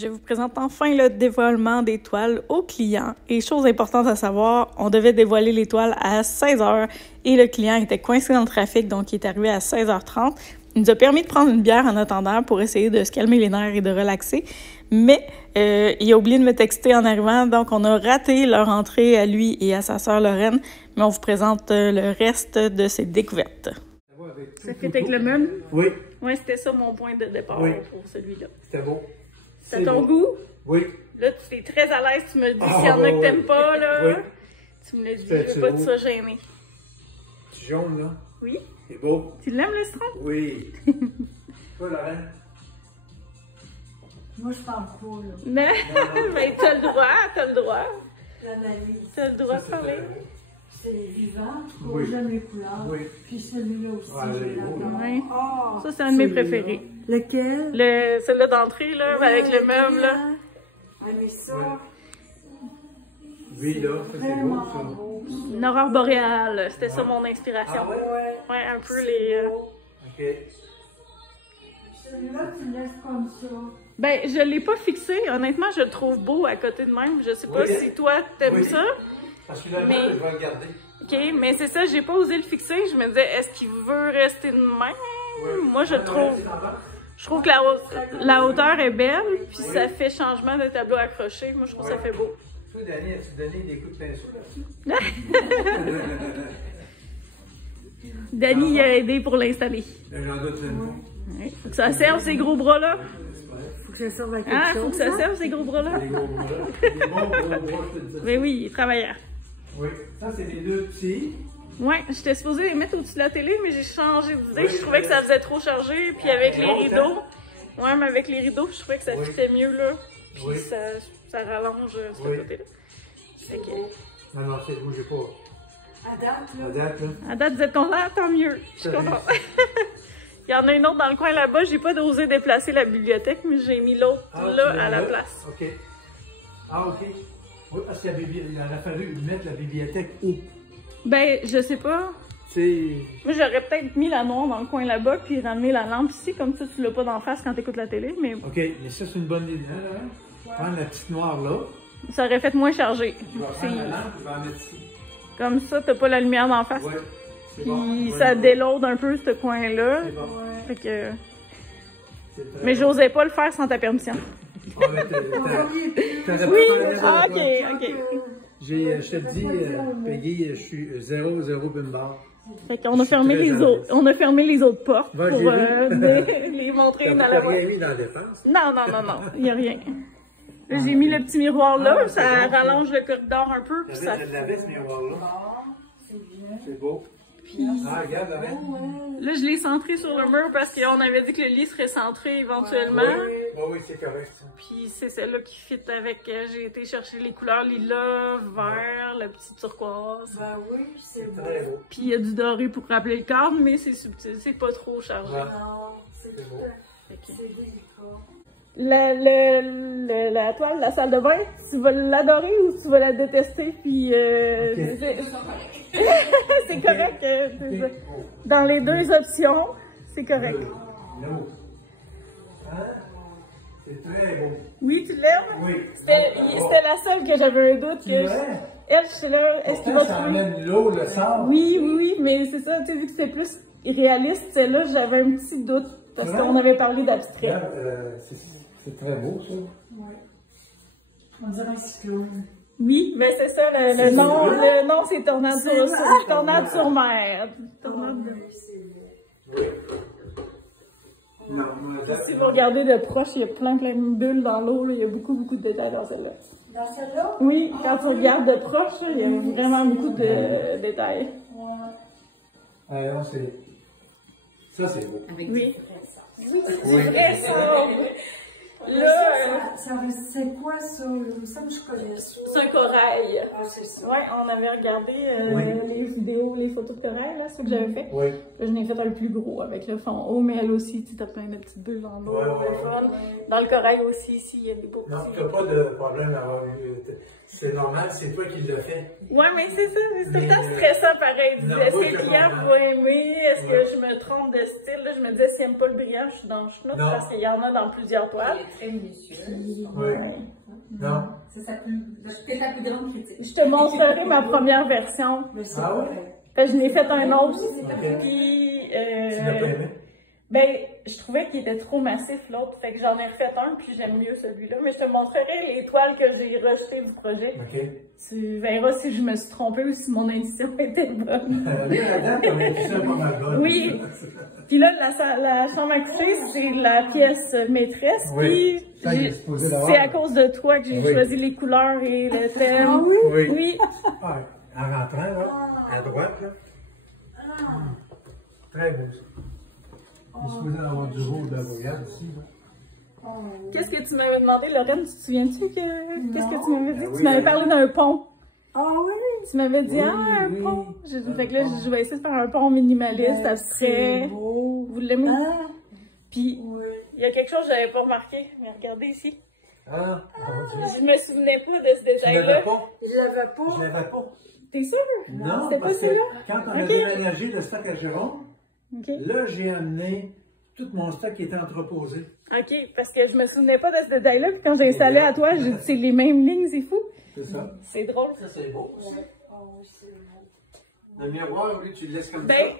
Je vous présente enfin le dévoilement des toiles aux clients. Et chose importante à savoir, on devait dévoiler les toiles à 16h et le client était coincé dans le trafic, donc il est arrivé à 16h30. Il nous a permis de prendre une bière en attendant pour essayer de se calmer les nerfs et de relaxer. Mais il a oublié de me texter en arrivant, donc on a raté leur entrée à lui et à sa sœur Lorraine. Mais on vous présente le reste de ses découvertes. Ça fait avec le meuble? Oui. Oui, c'était ça mon point de départ pour celui-là. C'était beau. C'est ton goût? Oui. Là, tu es très à l'aise, tu me le dis s'il y en a que t'aimes pas, là. Oui. Tu me l'as dit, je veux pas te ça gêner. C'est jaune, là? Oui. C'est beau. Tu l'aimes, le citron? Oui. Toi, Lorraine? Moi, je parle pas, là. Non, mais t'as le droit, t'as le droit. L'analyse. T'as le droit de parler. C'est vivant, Oui. j'aime les couleurs. Oui. Puis celui-là aussi, Ah, il est beau, là. Ouais. Oh, Ça, c'est un de mes préférés. Lequel? Celui-là d'entrée, là, avec le meuble, là. Ah, mais ça, Oui, là, ça, c'est beau, vraiment ça. beau. Une aurore boréale, c'était ça mon inspiration. Ah ouais? Ouais, un peu les... OK. Celui-là, tu le laisses comme ça. Ben, je l'ai pas fixé. Honnêtement, je le trouve beau à côté de même. Je sais pas Oui. si toi, t'aimes Oui. ça. Parce que finalement, Mais- je vais le garder. OK, mais c'est ça, j'ai pas osé le fixer. Je me disais, est-ce qu'il veut rester de même? Oui. Moi, je trouve que la hauteur est belle, puis ça fait changement de tableau accroché. Moi, je trouve que ça fait beau. Toi, Dani, as-tu donné des coups de pinceau là-dessus? Danny il a aidé pour l'installer. J'en doute une fois. Ouais. Faut que ça serve, ces gros bras-là. Faut que ça serve à quelque Hein? chose. Faut que ça serve, ces gros bras-là. Des gros bras. Des bons gros bras, je te dis ça. Mais oui, il est travaillant. Oui. Ça, c'est les deux petits. Ouais, j'étais supposée les mettre au-dessus de la télé, mais j'ai changé d'idée. Oui, Je trouvais que ça faisait trop chargé. Puis avec les rideaux, ouais, mais avec les rideaux, je trouvais que ça Oui. fitait mieux, là. Puis Oui. ça rallonge ce Oui. côté-là. Fait que, Non, non, c'est moi, j'ai pas. À date, À là. date, là. à date, vous êtes content? Tant mieux. Je suis contente. Il y en a une autre dans le coin là-bas. J'ai pas osé déplacer la bibliothèque, mais j'ai mis l'autre là à la place. OK. Ah, OK. Oui, parce qu'il a fallu mettre la bibliothèque où? Ben, je sais pas. C'est. Moi, j'aurais peut-être mis la noire dans le coin là-bas, puis ramené la lampe ici, comme ça, tu l'as pas d'en face quand t'écoutes la télé, mais OK, mais ça, c'est une bonne idée, là. Prendre la petite noire là. ça aurait fait moins chargé. Je vais prendre la lampe, je vais en mettre ici. Comme ça, t'as pas la lumière d'en face. Oui. C'est Puis bon. ça déload un peu ce coin-là. C'est bon. Fait que... C'est très Mais bon. j'osais pas le faire sans ta permission. Oh, mais t'aurais Oui! pu le mettre Ah, dans ok, le coin. ok. Je te dis, Peggy, je suis 0 bin bar. Fait qu'on a fermé les autres portes Va, pour j'ai vu. les montrer T'as dans la rien mis dans la défense. Non, il y a rien. Là, j'ai mis le petit miroir là, Ah, ça c'est bon, rallonge le corridor un peu, puis ça... Je l'avais, ce miroir-là. C'est beau. Puis Ah, regarde, là. là, je l'ai centré sur le mur parce qu'on avait dit que le lit serait centré éventuellement. Oui, c'est correct, ça. Puis c'est celle-là qui fit avec... j'ai été chercher les couleurs lilas, vert, le petit turquoise. Ben oui, c'est beau. Très beau. Puis il y a du doré pour rappeler le cadre, mais c'est subtil, c'est pas trop chargé. Ouais. Non, c'est C'est tout beau. à fait. C'est délicat. La toile de la salle de bain, tu vas l'adorer ou tu vas la détester, puis c'est correct. C'est ça. Dans les deux options, c'est correct. Là. Hein? C'est très beau. Oui, tu l'aimes? Oui. C'était la seule que j'avais un doute. Tu Que l'aimes? elle, je suis là, est-ce qu'il va Ça trouver? amène l'eau, le sable. Oui, mais c'est ça, tu sais, vu que c'était plus réaliste, celle-là, j'avais un petit doute, parce Ouais. qu'on avait parlé d'abstrait. Regarde, c'est très beau, ça. Ouais. On dirait un cyclone. Oui, mais c'est ça, le nom, c'est Tornade sur mer. Tornade de... Oui. Non, moi, Si vous regardez de proche, il y a plein de bulles dans l'eau, là, il y a beaucoup de détails dans celle-là. Dans celle-là? Oui, quand tu regardes de proche, là, il y a vraiment beaucoup de détails. Ouais. Ah, non, c'est. Ça, c'est beau. Oui. Oui, Oui. c'est vrai ça! Là, C'est quoi ça? Il me semble que je connais ça. c'est un corail. Ah, c'est ça. Ouais, on avait regardé les vidéos, les photos de corail, là, ce que j'avais fait. Oui. Là, je n'ai fait un plus gros avec le fond haut, mais elle aussi, tu as plein de petites bulles dans l'eau, Ouais, le fun. Dans le corail aussi, ici, il y a des beaux Non, petits... tu n'as pas de problème à avoir eu. C'est normal, c'est toi qui l'as fait. Ouais, mais c'est ça, c'est tout le temps stressant pareil. Non, Est-ce moi, que le je client comprends. va aimer? Est-ce Ouais. que je me trompe de style? Là, je me disais, s'il n'aime pas le brillant, je suis dans le chenoute Non. parce qu'il y en a dans plusieurs toiles. Elle est très minutieuse. Oui. Non. C'est peut-être la plus grande critique. Je te montrerai ma première version. Mais c'est Ah ouais? correct. Fait que je n'ai fait un autre. Ok. Puis, Tu l'as pas aimé? ben, je trouvais qu'il était trop massif l'autre. Fait que j'en ai refait un, puis j'aime mieux celui-là. Mais je te montrerai les toiles que j'ai rejetées du projet. OK. Tu verras si je me suis trompée ou si mon intuition était bonne. Là, là-dedans, ton intuition est pas mal bonne. Oui. Puis là, la chambre à coucher, c'est la pièce maîtresse. Oui. Puis Ça, il est supposé l'avoir. c'est à cause de toi que j'ai Oui. choisi les couleurs et le thème. Ah oui? Oui. Oui. Ah, en rentrant, là, à droite, là. Très beau, ça. Il est supposé avoir du rouge de la voyage ici, là. Qu'est-ce que tu m'avais demandé, Lorraine? Tu te souviens-tu que... Qu'est-ce que tu m'avais dit? Ah oui, Tu m'avais parlé d'un pont. Ah oui? Tu m'avais dit, Oui, un oui. pont. Fait que là, pont. je vais essayer de faire un pont minimaliste, Ben, abstrait. c'est beau. Vous l'aimez? Hein? Puis, Oui. il y a quelque chose que j'avais pas remarqué. Mais regardez ici. Ah, mon Dieu. Je me souvenais pas de ce Tu détail-là. l'avais pas? Il l'avait Je pas. l'avais pas. T'es sûr? Non, C'était pas parce que celui-là? quand on a Ok. déménagé le stock à Jérôme, OK. là, j'ai amené tout mon stock qui était entreposé. OK, parce que je me souvenais pas de ce détail-là. Puis quand j'ai installé à toi, j'ai dit, c'est les mêmes lignes, c'est fou. C'est ça. C'est drôle. Ça, c'est beau. Ah oui, c'est beau. Le miroir, lui, tu le laisses comme Ben,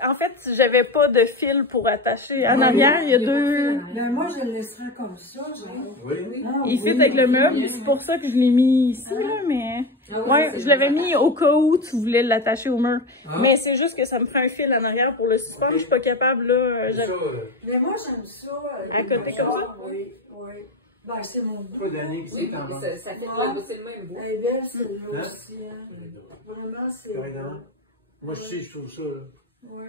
ça. en fait, j'avais pas de fil pour attacher. En arrière, il y a deux... Ben moi, je le laisserai comme ça, genre. Oui. Ah, Il fit oui. avec le meuble, c'est pour ça que je l'ai mis ici, là, mais... Ouais, je l'avais mis au cas où tu voulais l'attacher au mur. Ah. Mais c'est juste que ça me fait un fil en arrière pour le suspendre, je suis pas capable, là. C'est ça, Mais moi, j'aime ça. À côté comme ça? Oui, oui. Ben, c'est mon goût. pas d'année que Oui, c'est en mais bas. ça fait c'est le même bout. Elle est belle, celle-là Hein? aussi. Hein. Vraiment, c'est Carrément. beau. Moi, je trouve ça, là. Oui.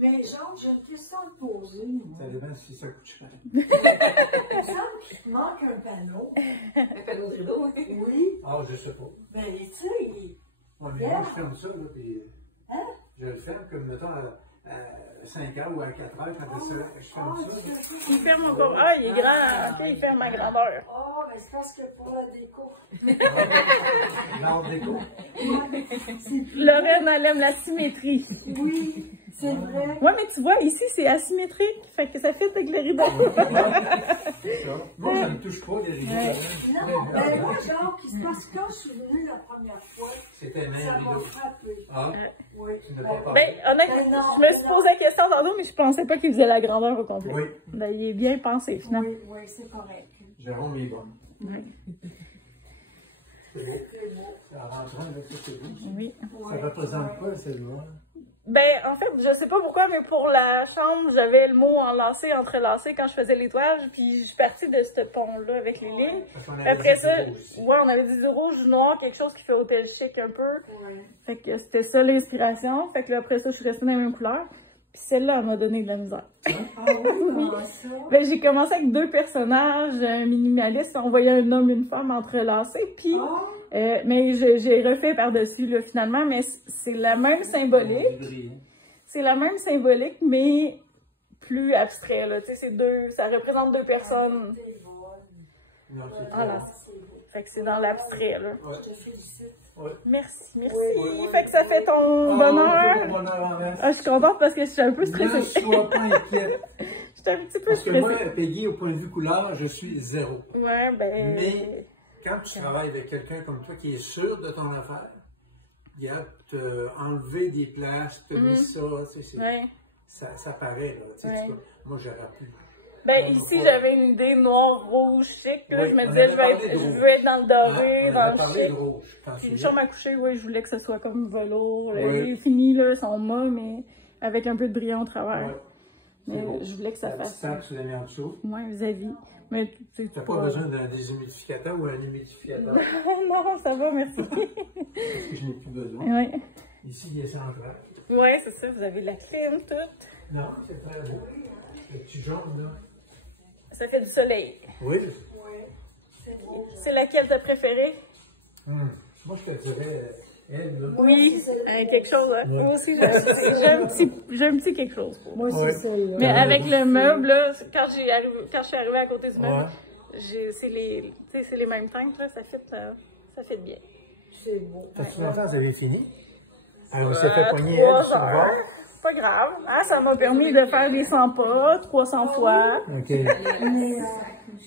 Mais Jean, j'ai une question à te poser. moi. Ça dépend si ça coûte cher. Il me semble qu'il te manque un panneau. Un panneau de rideau, hein? Oui. Ah, je sais pas. Ben, tu sais, il... Ouais, mais moi, je ferme ça, là, puis Hein? je le ferme comme, mettons, à 5 heures ou à 4 heures, quand je ferme ça. là. Il ferme encore. Ah, il est grand. Ok, il ferme à grandeur. Oh, ben, c'est parce que pour la déco. L'art déco. Lorraine, elle aime la symétrie. Oui, c'est vrai. Ouais, mais tu vois, ici, c'est asymétrique. Fait que ça fit avec le rideau. C'est ça. Moi, ça ne me touche pas, les rideaux. Non, ben, moi, Jean, qui se passe quand je suis venue la première fois, C'était ça même m'a rideau. frappé. Ah, Oui. tu n'as pas Ben, parlé. honnêtement, je me suis posé la question tantôt, mais je pensais pas qu'il faisait la grandeur au complet. Oui, Ben, il est bien pensé, finalement. Oui, oui, c'est correct. Jérôme est bon. Oui. C'est beau. C'est beau. En rentrant, là, ça, c'est beau. Oui. Ça représente quoi, celle-là? Ben, en fait, je sais pas pourquoi, mais pour la chambre, j'avais le mot enlacé, entrelacé quand je faisais l'étoile, puis je suis partie de ce pont-là avec les lignes. Parce qu'on avait Après dit ça, du rouge aussi. ouais, on avait dit du rouge, du noir, quelque chose qui fait hôtel chic un peu. Oui. Fait que c'était ça l'inspiration. Fait que là, après ça, je suis restée dans la même couleur. Puis celle-là, elle m'a donné de la misère. Ah oui, comment ça? Ben, j'ai commencé avec deux personnages minimalistes. On voyait un homme et une femme entrelacés. Puis, Ah, mais j'ai refait par-dessus, là, finalement. Mais c'est la même symbolique. C'est la même symbolique, mais plus abstrait, là. Tu sais, c'est deux, ça représente deux personnes. t'es bonne. Non, c'est Ah là, C'est beau. fait que c'est dans l'abstrait, là. Ouais. Je te félicite. Ouais. Merci, merci. Oui. Fait que ça fait ton Oh, bonheur. ton bonheur en reste. Ah, je suis contente parce que je suis un peu Ne stressée. sois pas inquiète. Je suis un petit peu Parce que moi, stressée. Peggy, au point de vue couleur, je suis zéro. Ouais, ben... Mais quand tu travailles avec quelqu'un comme toi qui est sûr de ton affaire, il a enlevé des places, t'as mis ça, tu sais, Ouais. ça paraît, là. Tu sais, Ouais. moi, j'aurais pu. Ben, On ici, va- j'avais une idée noir, rouge, chic. Là, Oui, je me on disais, avait parlé de je rouge. veux être dans le doré, on dans avait le parlé chic. de rouge. quand Puis c'est une bien. chambre à coucher, oui, je voulais que ce soit comme velours. Là. Oui. Il est fini, là, son mât, mais avec un peu de brillant au travers. Ouais. Mais C'est beau. je voulais que ça La petite fasse table, tu l'as mis en dessous. moins vis-à-vis. Mais tu sais, Tu n'as pas besoin d'un déshumidificateur ou un humidificateur. non, ça va, merci. Parce que je n'ai plus besoin. ouais. Ici, il est central. Ouais, c'est ça, vous avez la clim, tout. Non, c'est très beau. Le petit jaune, là. Ça fait du soleil. Oui. Oui, c'est beau. C'est laquelle t'as préférée? Moi, je te dirais, elle, là. Oui, quelque chose. Hein? Moi aussi, j'ai un petit quelque chose pour moi. Moi, Ouais. c'est celle-là. Mais Ouais. avec le meuble, là, quand je suis arrivée à côté du meuble, Ouais. c'est les mêmes teintes, là, ça fit. Ça fait bien. C'est beau. Ça fait longtemps que vous avez fini? Alors, on s'est fait pogner 3 elle sur le heures. bord. Pas grave. Hein, ça m'a permis de faire des 100 pas, 300 fois. OK. Mais, tu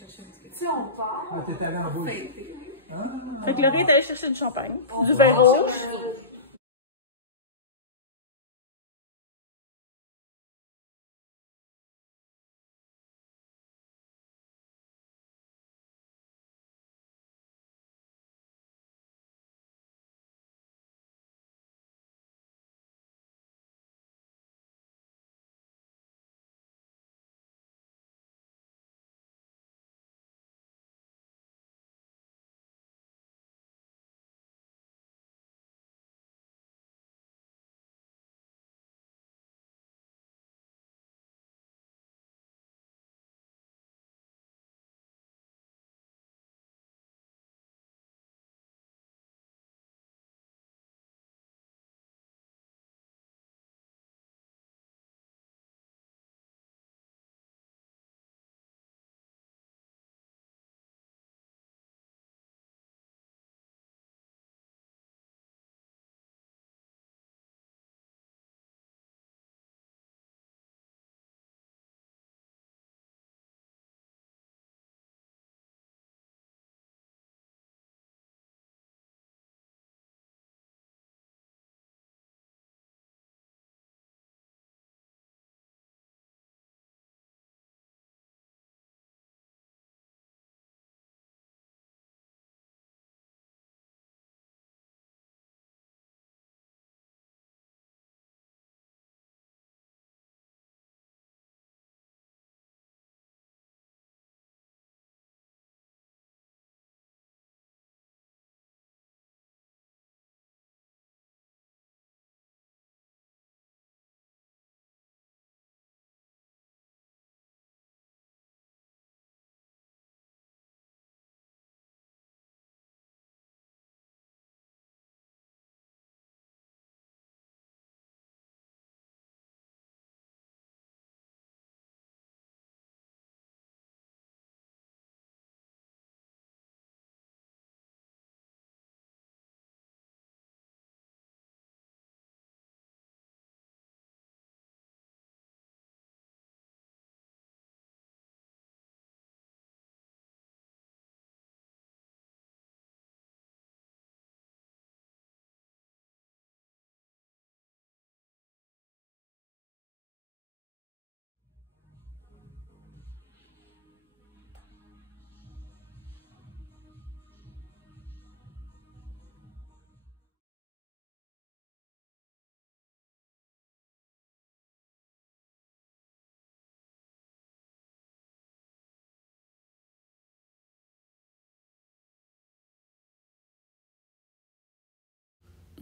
sais, on part. Ah, t'es allé en bouche. Fait que Laurie est allée chercher du champagne, du vin rouge.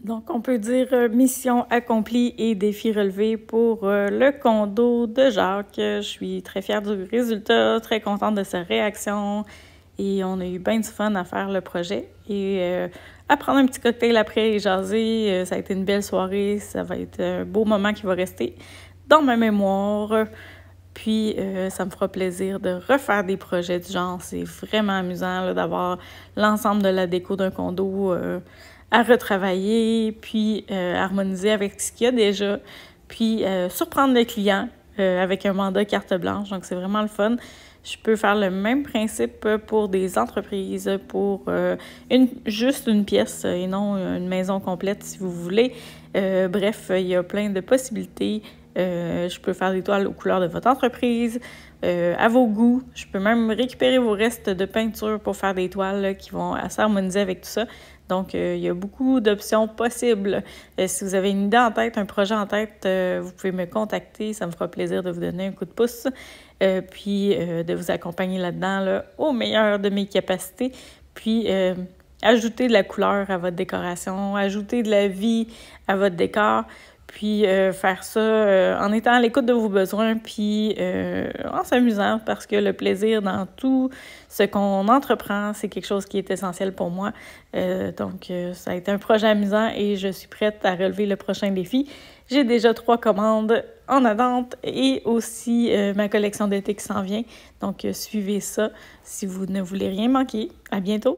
Donc, on peut dire mission accomplie et défi relevé pour le condo de Jacques. Je suis très fière du résultat, très contente de sa réaction et on a eu bien du fun à faire le projet. Et à prendre un petit cocktail après et jaser, ça a été une belle soirée, ça va être un beau moment qui va rester dans ma mémoire. Puis, ça me fera plaisir de refaire des projets du genre. C'est vraiment amusant là, d'avoir l'ensemble de la déco d'un condo à retravailler, puis harmoniser avec ce qu'il y a déjà, puis surprendre le client avec un mandat carte blanche. Donc, c'est vraiment le fun. Je peux faire le même principe pour des entreprises, pour juste une pièce et non une maison complète si vous voulez. Bref, il y a plein de possibilités. Je peux faire des toiles aux couleurs de votre entreprise, à vos goûts. Je peux même récupérer vos restes de peinture pour faire des toiles là, qui vont s'harmoniser avec tout ça. Donc, il y a beaucoup d'options possibles. Si vous avez une idée en tête, un projet en tête, vous pouvez me contacter. Ça me fera plaisir de vous donner un coup de pouce. Puis, de vous accompagner là-dedans là, au meilleur de mes capacités. Puis, ajouter de la couleur à votre décoration, ajouter de la vie à votre décor. Puis faire ça en étant à l'écoute de vos besoins, puis en s'amusant, parce que le plaisir dans tout ce qu'on entreprend, c'est quelque chose qui est essentiel pour moi. Donc, ça a été un projet amusant et je suis prête à relever le prochain défi. J'ai déjà 3 commandes en attente et aussi ma collection d'été qui s'en vient. Donc, suivez ça si vous ne voulez rien manquer. À bientôt!